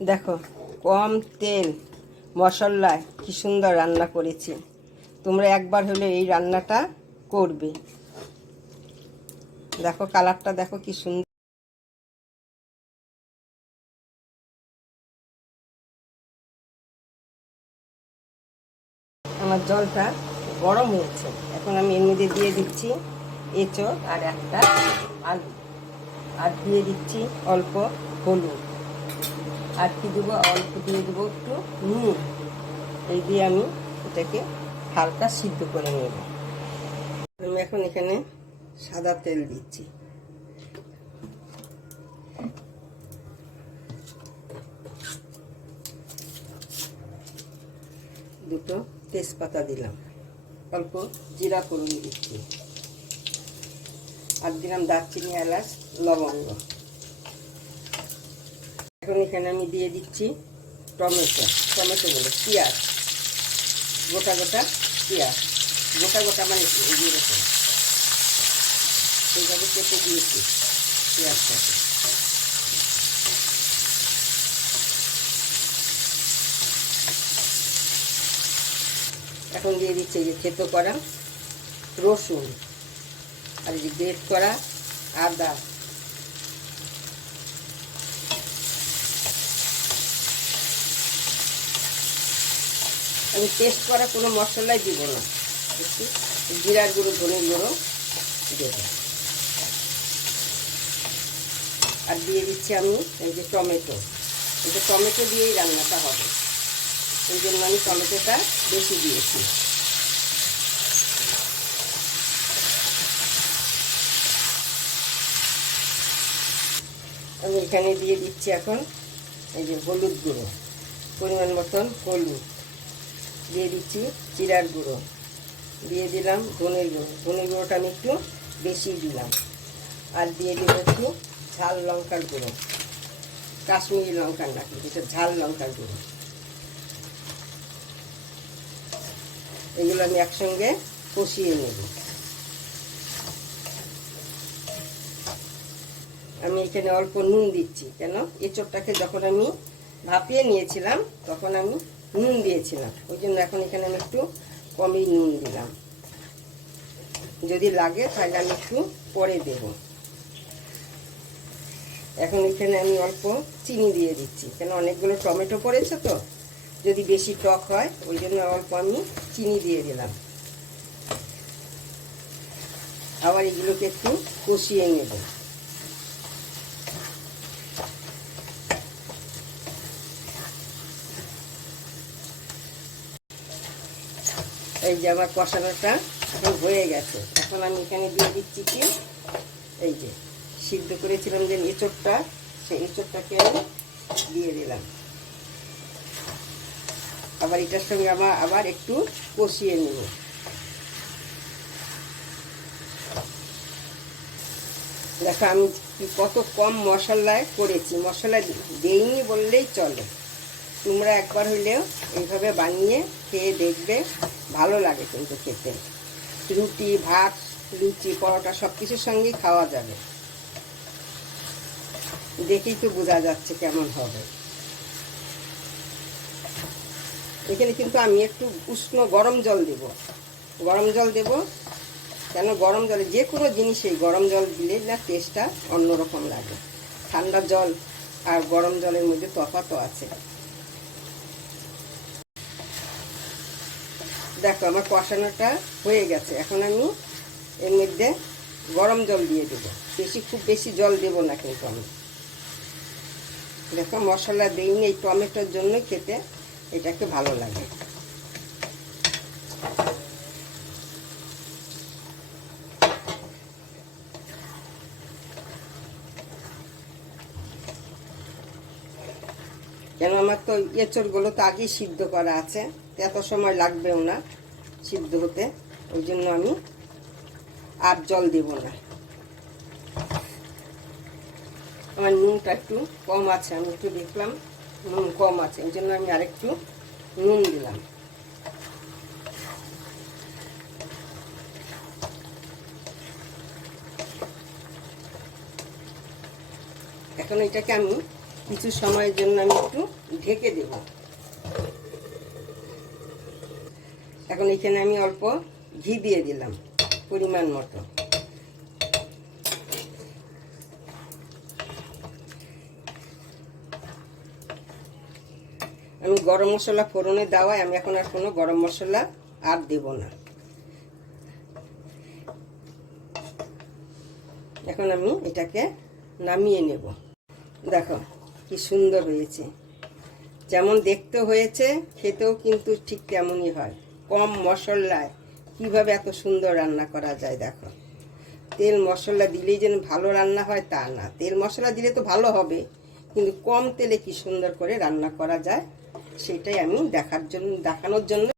দেখো, কম তেল মশলায় কি সুন্দর রান্না করেছি। তোমরা একবার হলে এই রান্নাটা করবে। দেখো কালারটা দেখো কি সুন্দর। আমার জলটা গরম হয়েছে, এখন আমি এর মধ্যে দিয়ে দিচ্ছি এঁচোড় আর একটা আলু, আর দিয়ে দিচ্ছি অল্প হলুদ, আর কি দেবো, অল্প দিয়ে দেবো একটু নুন। এই দিয়ে আমি এটাকে হালকা সিদ্ধ করে নেব। আমি এখন এখানে সাদা তেল দিচ্ছি, দুটো তেজপাতা দিলাম, অল্প জিরা ফোড়ন দিচ্ছি, আর দিলাম দারচিনি, এলাচ, লবঙ্গ। এখন এখানে আমি দিয়ে দিচ্ছি টমেটোগুলো, পেঁয়াজ, গোটা গোটা পেঁয়াজ, গোটা গোটা মানে এরকম এইভাবে কেটে দিয়েছি পেঁয়াজটাকে। এখন দিয়ে দিচ্ছি এই যে থেতো করা রসুন, আর এই যে গ্রেট করা আদা, আমি পেস্ট করা কোনো মশলাই দিব না, একটু জিরার গুঁড়ো, ধনের গুঁড়ো দেবো। আর দিয়ে দিচ্ছি আমি এই যে টমেটো, এই যে টমেটো দিয়েই রান্নাটা হবে, এই জন্য আমি টমেটোটা বেশি দিয়েছি। আমি এখানে দিয়ে দিচ্ছি এখন এই যে হলুদ গুঁড়ো, পরিমাণ মতন হলুদ দিয়ে দিচ্ছি, জিরার গুঁড়ো দিয়ে দিলাম, ধনের গুঁড়োটা আমি একটু বেশি দিলাম, আর দিয়ে দিব একটু ঝাল লঙ্কার গুঁড়ো, কাশ্মীরি লঙ্কার না কিন্তু এটা ঝাল লঙ্কার গুঁড়ো। এগুলো আমি একসঙ্গে কষিয়ে নেব। আমি এখানে অল্প নুন দিচ্ছি, কেন এঁচোড়টাকে যখন আমি ভাপিয়ে নিয়েছিলাম তখন আমি নুন দিয়েছিলাম, ওই জন্য এখন এখানে আমি একটু কমই নুন দিলাম। যদি লাগে তাহলে আমি একটু পরে দেব। এখন এখানে আমি অল্প চিনি দিয়ে দিচ্ছি, কেন অনেকগুলো টমেটো পড়েছে তো, যদি বেশি টক হয় ওই জন্য অল্প আমি চিনি দিয়ে দিলাম। আবার এগুলোকে একটু কষিয়ে নেব। এই যে আমার কষানোটা এখন হয়ে গেছে, এখন আমি এখানে দিয়ে দিচ্ছি কি এই যে সিদ্ধ করেছিলাম যে এঁচোড়টা, সেই এঁচোড়টাকে আমি দিয়ে দিলাম। আবার এটার সঙ্গে আবার একটু কষিয়ে নেব। দেখো আমি কত কম মশলায় করেছি, মশলা দেইনি বললেই চলে। তোমরা একবার হইলেও এইভাবে বানিয়ে খেয়ে দেখবে, ভালো লাগে কিন্তু খেতে। রুটি, ভাত, লুচি, পরোটা সব কিছুর সঙ্গেই খাওয়া যাবে। দেখেই তো বোঝা যাচ্ছে কেমন হবে। এখানে কিন্তু আমি একটু উষ্ণ গরম জল দেব, কেন গরম জলে যে কোনো জিনিসেই গরম জল দিলে না টেস্টটা অন্যরকম লাগে। ঠান্ডা জল আর গরম জলের মধ্যে তফাৎ আছে। দেখো আমার কষানোটা হয়ে গেছে, এখন আমি এর মধ্যে গরম জল দিয়ে দেবো, খুব বেশি জল দেব না কিন্তু আমি। দেখো মশলা দিইনি, এই টমেটোর জন্য খেতে এটাকে ভালো লাগে। কেন আমার তো এঁচড়গুলো তো আগেই সিদ্ধ করা আছে, এত সময় লাগবেও না সিদ্ধ হতে, ওই জন্য আমি আর জল দেব না। আমার নুনটা একটু কম আছে, আমি একটু দেখলাম নুন কম আছে, এই জন্য আমি আরেকটু নুন দিলাম। এখন এটাকে আমি কিছু সময়ের জন্য আমি একটু ঢেকে দেব। এখন এখানে আমি অল্প ঘি দিয়ে দিলাম পরিমাণ মতো। আমি গরম মশলা ফোড়নে দেওয়ায় আমি এখন আর কোনো গরম মশলা আর দেব না। এখন আমি এটাকে নামিয়ে নেব। দেখো কি সুন্দর হয়েছে, যেমন দেখতে হয়েছে খেতেও কিন্তু ঠিক তেমনই হয়। কম মশলায় কিভাবে এত সুন্দর রান্না করা যায়। দেখো, তেল মশলা দিলেই যেন ভালো রান্না হয় তা না, তেল মশলা দিলে তো ভালো হবে, কিন্তু কম তেলে কি সুন্দর করে রান্না করা যায় সেটাই আমি দেখানোর জন্য